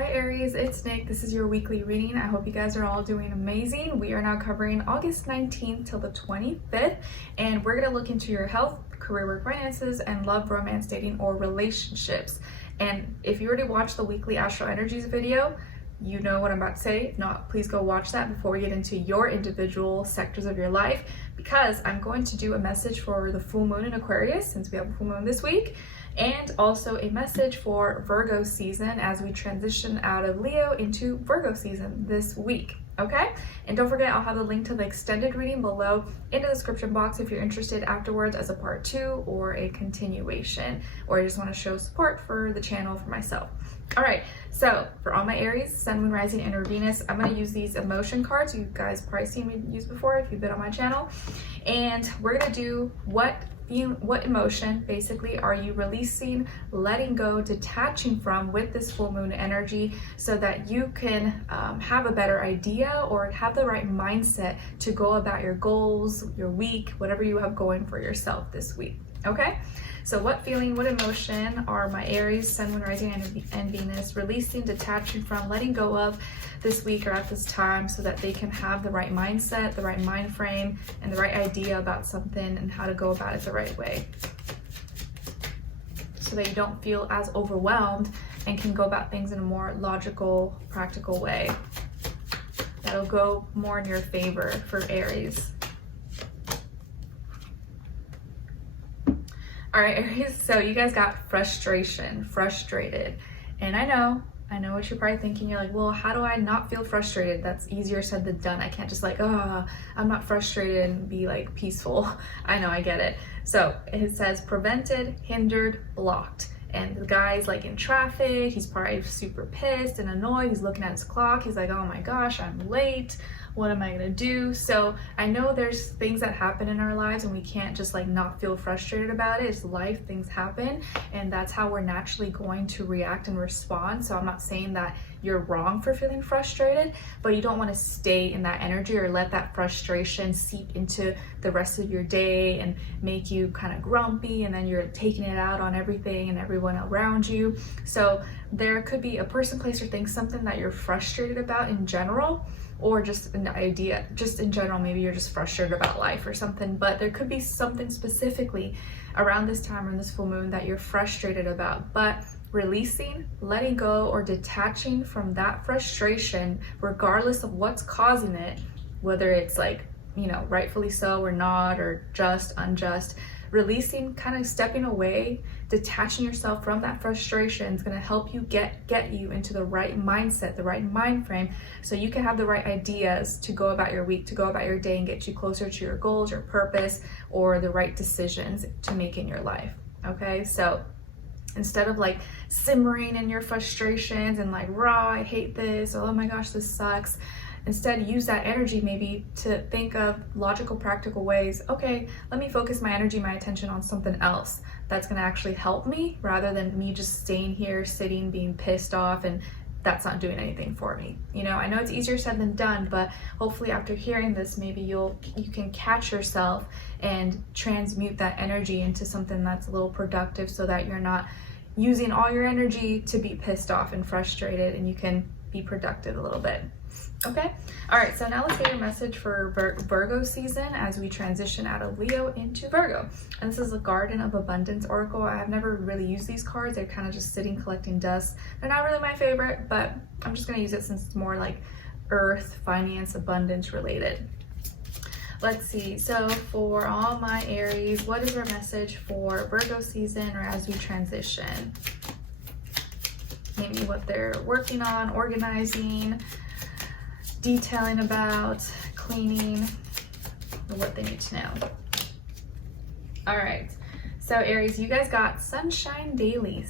Hi Aries, it's Nick. This is your weekly reading. I hope you guys are all doing amazing. We are now covering August 19th till the 25th, and we're going to look into your health, career, work, finances, and love, romance, dating, or relationships. And if you already watched the weekly astral energies video, you know what I'm about to say. If not, please go watch that before we get into your individual sectors of your life, because I'm going to do a message for the full moon in Aquarius, since we have a full moon this week, and also a message for Virgo season as we transition out of Leo into Virgo season this week. Okay? And don't forget, I'll have the link to the extended reading below in the description box if you're interested afterwards as a part 2 or a continuation, or I just want to show support for the channel for myself. All right, so for all my Aries, Sun, Moon, Rising, and Venus, I'm going to use these emotion cards. You guys probably seen me use before if you've been on my channel. And we're going to do what emotion basically are you releasing, letting go, detaching from with this full moon energy, so that you can have a better idea or have the right mindset to go about your goals, your week, whatever you have going for yourself this week. Okay, so what feeling, what emotion are my Aries, Sun, Moon, Rising, and Venus releasing, detaching from, letting go of this week or at this time, so that they can have the right mindset, the right mind frame, and the right idea about something and how to go about it the right way, so that you don't feel as overwhelmed and can go about things in a more logical, practical way that'll go more in your favor for Aries. All right, Aries, so you guys got frustrated. And I know what you're probably thinking. You're like, well, how do I not feel frustrated? That's easier said than done. I can't just like, I'm not frustrated and be like peaceful. I know, I get it. So it says prevented, hindered, blocked. And the guy's like in traffic. He's probably super pissed and annoyed. He's looking at his clock. He's like, oh my gosh, I'm late. What am I gonna do? So I know there's things that happen in our lives and we can't just like not feel frustrated about it. It's life, things happen, and that's how we're naturally going to react and respond. So I'm not saying that you're wrong for feeling frustrated, but you don't want to stay in that energy or let that frustration seep into the rest of your day and make you kind of grumpy, and then you're taking it out on everything and everyone around you. So there could be a person, place, or thing, something that you're frustrated about in general, or just an idea, just in general. Maybe you're just frustrated about life or something, but there could be something specifically around this time or in this full moon that you're frustrated about. But releasing, letting go, or detaching from that frustration, regardless of what's causing it, whether it's like, rightfully so or not, or just, unjust, releasing, kind of stepping away, detaching yourself from that frustration is going to help you get you into the right mindset, the right mind frame, so you can have the right ideas to go about your week, to go about your day, and get you closer to your goals, your purpose, or the right decisions to make in your life. Okay, so instead of like simmering in your frustrations and like, I hate this, or oh my gosh, this sucks, instead use that energy maybe to think of logical, practical ways. Okay, let me focus my energy, my attention on something else that's going to actually help me, rather than me just staying here, sitting, being pissed off, and that's not doing anything for me. I know it's easier said than done, but hopefully after hearing this, maybe you can catch yourself and transmute that energy into something that's a little productive, so that you're not using all your energy to be pissed off and frustrated, and you can be productive a little bit. Okay, all right, so now let's get your message for Virgo season as we transition out of Leo into Virgo. And this is a Garden of Abundance Oracle. I have never really used these cards. They're kind of just sitting collecting dust. They're not really my favorite, but I'm just going to use it since it's more like earth, finance, abundance related. Let's see, so for all my Aries, what is our message for Virgo season, or as we transition? Maybe what they're working on, organizing, detailing about, cleaning, or what they need to know. All right, so Aries, you guys got sunshine daily,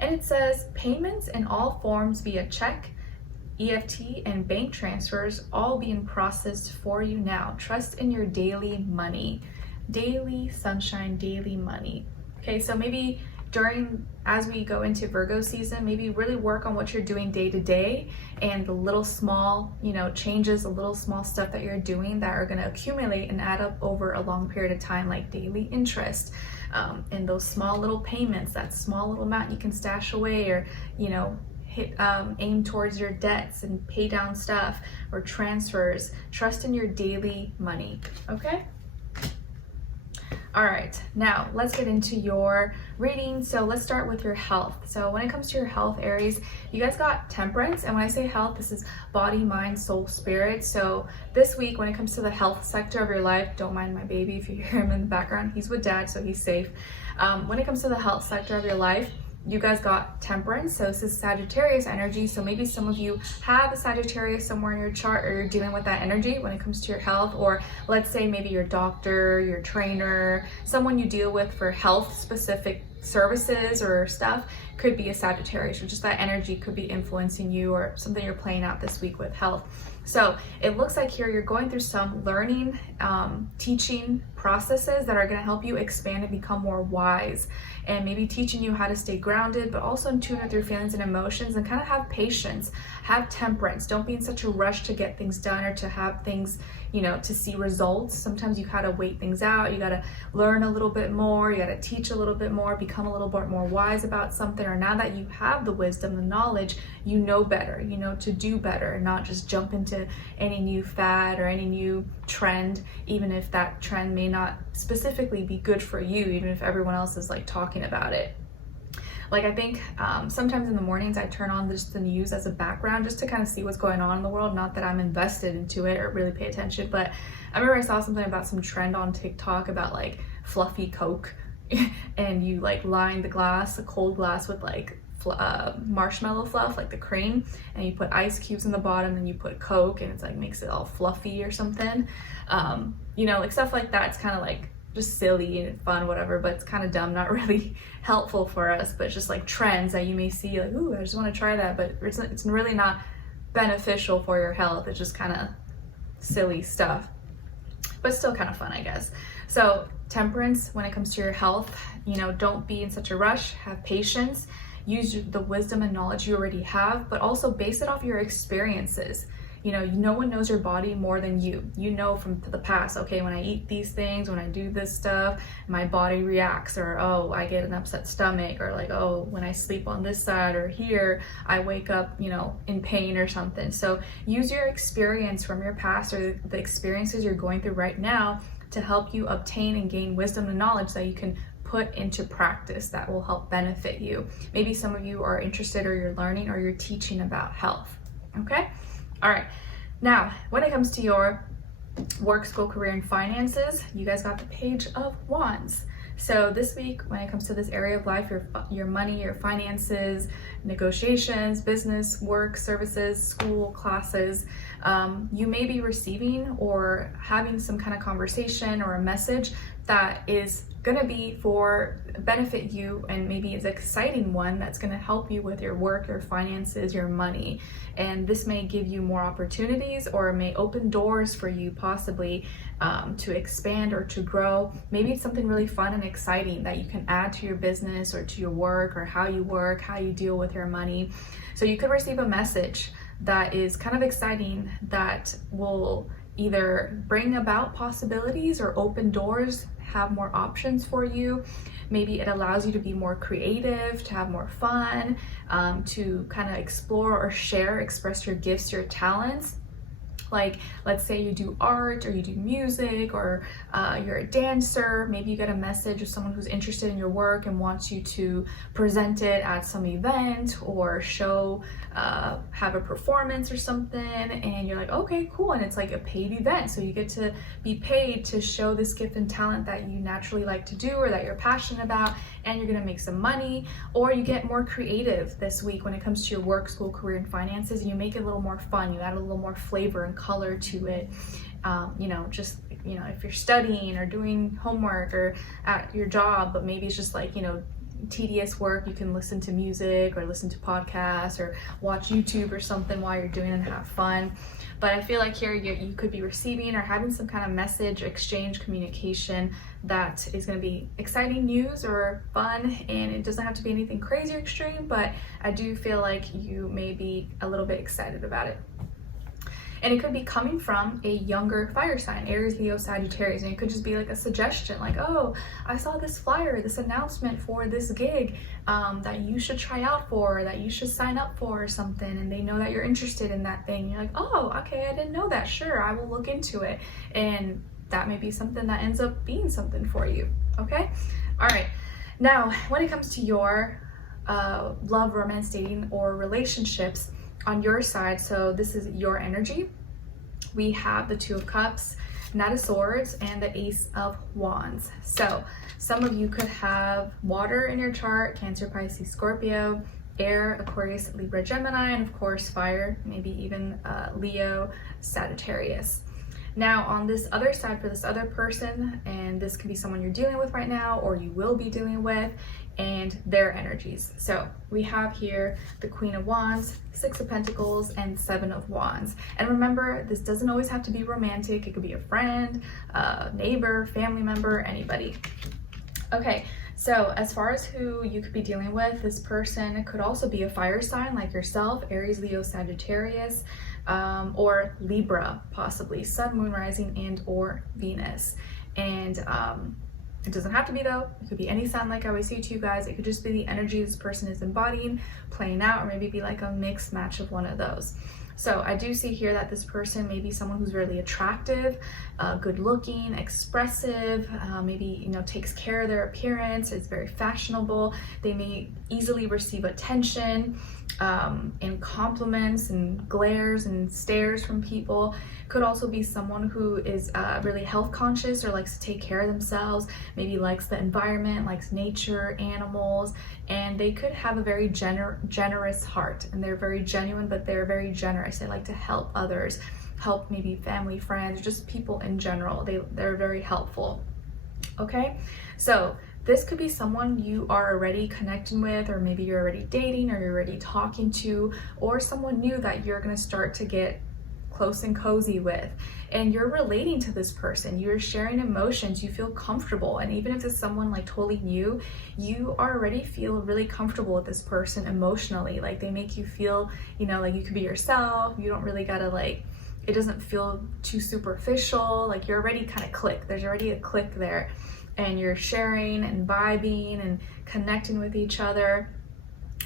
and it says payments in all forms via check, EFT, and bank transfers all being processed for you now. Trust in your daily money. Daily sunshine, daily money. Okay, so maybe as we go into Virgo season, maybe really work on what you're doing day to day and the little small, changes, the little small stuff that you're doing that are going to accumulate and add up over a long period of time, like daily interest, and those small little payments, that small little amount you can stash away, or, aim towards your debts and pay down stuff or transfers. Trust in your daily money, okay? All right, now let's get into your reading. So let's start with your health. So when it comes to your health, Aries, you guys got Temperance. And when I say health, this is body, mind, soul, spirit. So this week, when it comes to the health sector of your life, don't mind my baby if you hear him in the background. He's with dad, so he's safe. When it comes to the health sector of your life, you guys got Temperance, so this is Sagittarius energy. So maybe some of you have a Sagittarius somewhere in your chart, or you're dealing with that energy when it comes to your health. Or let's say maybe your doctor, your trainer, someone you deal with for health specific services or stuff could be a Sagittarius, or just that energy could be influencing you, or something you're playing out this week with health. So it looks like here you're going through some learning, teaching processes that are going to help you expand and become more wise, and maybe teaching you how to stay grounded, but also in tune with your feelings and emotions, and kind of have patience, have temperance. Don't be in such a rush to get things done or to have things, to see results. Sometimes you gotta wait things out. You gotta learn a little bit more. You gotta teach a little bit more, become a little bit more wise about something. Or now that you have the wisdom, the knowledge, you know better, to do better, and not just jump into any new fad or any new trend, even if that trend may not specifically be good for you, even if everyone else is like talking about it. Like, I think sometimes in the mornings I turn on just the news as a background just to kind of see what's going on in the world. Not that I'm invested into it or really pay attention, but I remember I saw something about some trend on TikTok about like fluffy Coke and you like line the glass, a cold glass, with like marshmallow fluff, like the cream, and you put ice cubes in the bottom and you put Coke, and it's like makes it all fluffy or something. Like stuff like that. It's kind of like just silly and fun, whatever, but it's kind of dumb, not really helpful for us, but just like trends that you may see, like, ooh, I just want to try that, but it's really not beneficial for your health. It's just kind of silly stuff, but still kind of fun, I guess. So Temperance, when it comes to your health, don't be in such a rush, have patience, use the wisdom and knowledge you already have, but also base it off your experiences. No one knows your body more than you. From the past, okay, when I eat these things, when I do this stuff, my body reacts, or, oh, I get an upset stomach, or like, oh, when I sleep on this side or here, I wake up, in pain or something. So use your experience from your past, or the experiences you're going through right now, to help you obtain and gain wisdom and knowledge that you can put into practice that will help benefit you. Maybe some of you are interested, or you're learning, or you're teaching about health, okay? All right, now when it comes to your work, school, career, and finances, you guys got the Page of Wands. So this week, when it comes to this area of life, your money, your finances, negotiations, business, work, services, school, classes, you may be receiving or having some kind of conversation or a message that is going to be for benefit you, and maybe it's an exciting one that's going to help you with your work, your finances, your money. And this may give you more opportunities, or may open doors for you possibly to expand or to grow. Maybe it's something really fun and exciting that you can add to your business or to your work, or how you work, how you deal with your money. So you could receive a message that is kind of exciting, that will either bring about possibilities or open doors, have more options for you. Maybe it allows you to be more creative, to have more fun, to kind of explore or express your gifts, your talents. Like, let's say you do art, or you do music, or you're a dancer. Maybe you get a message of someone who's interested in your work and wants you to present it at some event, or show, have a performance or something, and you're like, okay, cool, and it's like a paid event, so you get to be paid to show this gift and talent that you naturally like to do, or that you're passionate about, and you're gonna make some money. Or you get more creative this week when it comes to your work, school, career, and finances, and you make it a little more fun. You add a little more flavor and color to it. If you're studying or doing homework or at your job, but maybe it's just like, tedious work, you can listen to music or listen to podcasts or watch YouTube or something while you're doing it and have fun. But I feel like here you could be receiving or having some kind of message exchange communication that is going to be exciting news or fun, and it doesn't have to be anything crazy or extreme, but I do feel like you may be a little bit excited about it. And it could be coming from a younger fire sign, Aries, Leo, Sagittarius, and it could just be like a suggestion, like, oh, I saw this flyer, this announcement for this gig that you should try out for, that you should sign up for or something, and they know that you're interested in that thing. You're like, oh, okay, I didn't know that, sure, I will look into it. And that may be something that ends up being something for you, okay? All right, now, when it comes to your love, romance, dating, or relationships, on your side, so this is your energy, we have the Two of Cups, Knight of Swords, and the Ace of Wands. So some of you could have water in your chart, Cancer, Pisces, Scorpio, air, Aquarius, Libra, Gemini, and of course fire, maybe even Leo, Sagittarius. Now on this other side, for this other person, and this could be someone you're dealing with right now or you will be dealing with, and their energies. So we have here the Queen of Wands, Six of Pentacles, and Seven of Wands. And remember, this doesn't always have to be romantic. It could be a friend, a neighbor, family member, anybody. Okay, so as far as who you could be dealing with, this person could also be a fire sign like yourself, Aries, Leo, Sagittarius, or Libra, possibly, Sun, Moon, Rising, and or Venus. And it doesn't have to be though. It could be any sign like I always say to you guys. It could just be the energy this person is embodying, playing out, or maybe be like a mixed match of one of those. So I do see here that this person may be someone who's really attractive, good looking, expressive, maybe, you know, takes care of their appearance, is very fashionable. They may easily receive attention and compliments and glares and stares from people. Could also be someone who is really health conscious or likes to take care of themselves, maybe likes the environment, likes nature, animals, and they could have a very generous heart, and they're very genuine, but they're very generous. They like to help others, help maybe family, friends, just people in general. They're very helpful. Okay, so this could be someone you are already connecting with, or maybe you're already dating, or you're already talking to, or someone new that you're going to start to get close and cozy with, and you're relating to this person, you're sharing emotions, you feel comfortable. And even if it's someone like totally new, you already feel really comfortable with this person emotionally. Like they make you feel, you know, like you could be yourself. You don't really gotta, like, it doesn't feel too superficial. Like you're already kind of click, there's already a click there, and you're sharing and vibing and connecting with each other.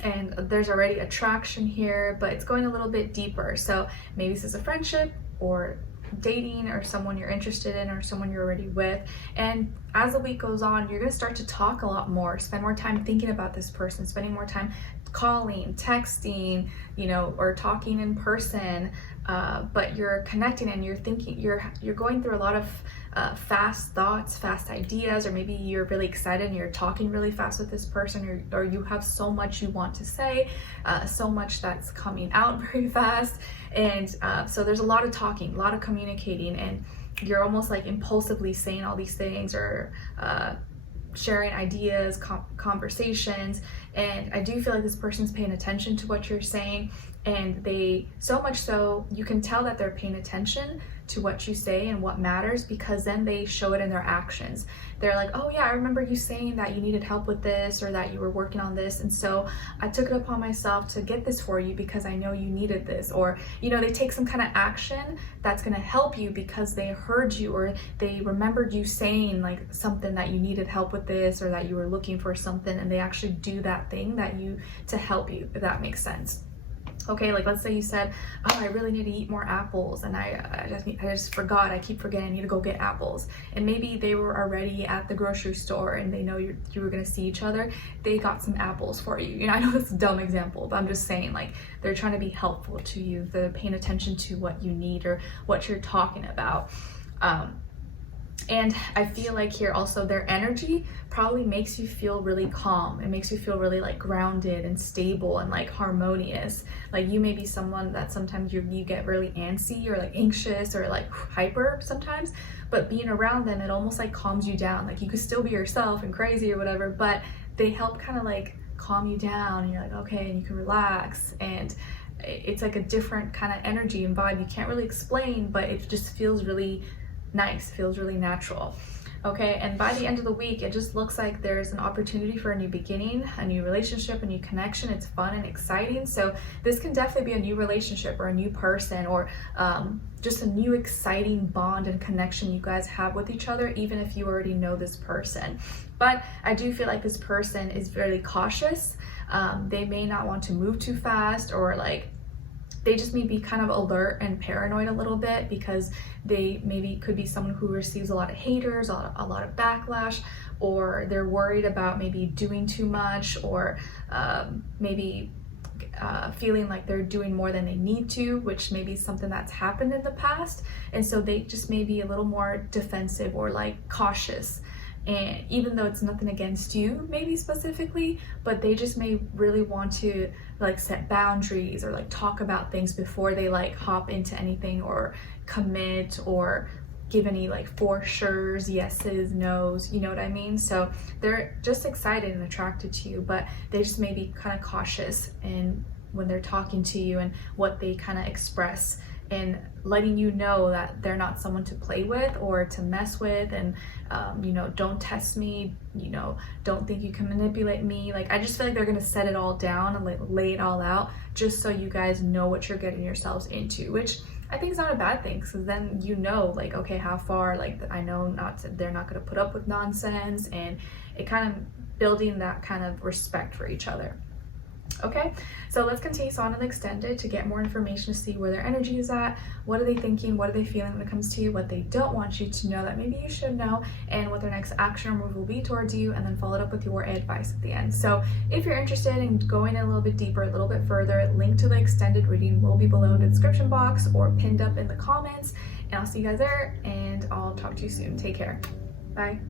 And there's already attraction here, but it's going a little bit deeper. So maybe this is a friendship or dating, or someone you're interested in, or someone you're already with. And as the week goes on, you're going to start to talk a lot more, spend more time thinking about this person, spending more time calling, texting, you know, or talking in person. But you're connecting and you're thinking, you're going through a lot of fast thoughts, fast ideas, or maybe you're really excited and you're talking really fast with this person, or you have so much you want to say, so much that's coming out very fast. And so there's a lot of talking, a lot of communicating, and you're almost like impulsively saying all these things, or sharing ideas, conversations. And I do feel like this person's paying attention to what you're saying, and they, so much so, you can tell that they're paying attention to what you say and what matters, because then they show it in their actions. They're like, oh yeah, I remember you saying that you needed help with this, or that you were working on this, and so I took it upon myself to get this for you because I know you needed this. Or, you know, they take some kind of action that's going to help you because they heard you, or they remembered you saying like something that you needed help with this, or that you were looking for something, and they actually do that thing to help you, if that makes sense. Okay, like let's say you said, oh, I really need to eat more apples, and I just forgot, I keep forgetting, I need to go get apples. And maybe they were already at the grocery store and they know you were gonna see each other, they got some apples for you. You know, I know it's a dumb example, but I'm just saying, like, they're trying to be helpful to you. They're paying attention to what you need or what you're talking about. And I feel like here also their energy probably makes you feel really calm. It makes you feel really like grounded and stable and like harmonious. Like you may be someone that sometimes you get really antsy or like anxious or like hyper sometimes, but being around them, it almost like calms you down. Like you could still be yourself and crazy or whatever, but they help kind of like calm you down, and you're like, okay, and you can relax, and it's like a different kind of energy and vibe you can't really explain, but it just feels really nice, feels really natural. Okay, and by the end of the week, it just looks like there's an opportunity for a new beginning, a new relationship, a new connection. It's fun and exciting. So this can definitely be a new relationship or a new person, or just a new exciting bond and connection you guys have with each other, even if you already know this person. But I do feel like this person is very cautious. They may not want to move too fast, or like they just may be kind of alert and paranoid a little bit, because they maybe could be someone who receives a lot of haters, a lot of backlash, or they're worried about maybe doing too much, or maybe feeling like they're doing more than they need to, which may be something that's happened in the past. And so they just may be a little more defensive or like cautious. And even though it's nothing against you maybe specifically, but they just may really want to like set boundaries, or like talk about things before they like hop into anything, or commit, or give any like for sure's, yeses, nos, you know what I mean? So they're just excited and attracted to you, but they just may be kind of cautious in when they're talking to you and what they kind of express, and letting you know that they're not someone to play with or to mess with, and you know, don't test me, you know, don't think you can manipulate me. Like, I just feel like they're gonna set it all down and like lay it all out, just so you guys know what you're getting yourselves into, which I think is not a bad thing, because then you know, like, okay, how far, like, I know not to, they're not gonna put up with nonsense, and it kind of building that kind of respect for each other. Okay, so let's continue on and extended to get more information, to see where their energy is at, what are they thinking, what are they feeling when it comes to you, what they don't want you to know that maybe you should know, and what their next action or move will be towards you, and then followed up with your advice at the end. So if you're interested in going in a little bit deeper, a little bit further, link to the extended reading will be below in the description box or pinned up in the comments, and I'll see you guys there, and I'll talk to you soon. Take care. Bye.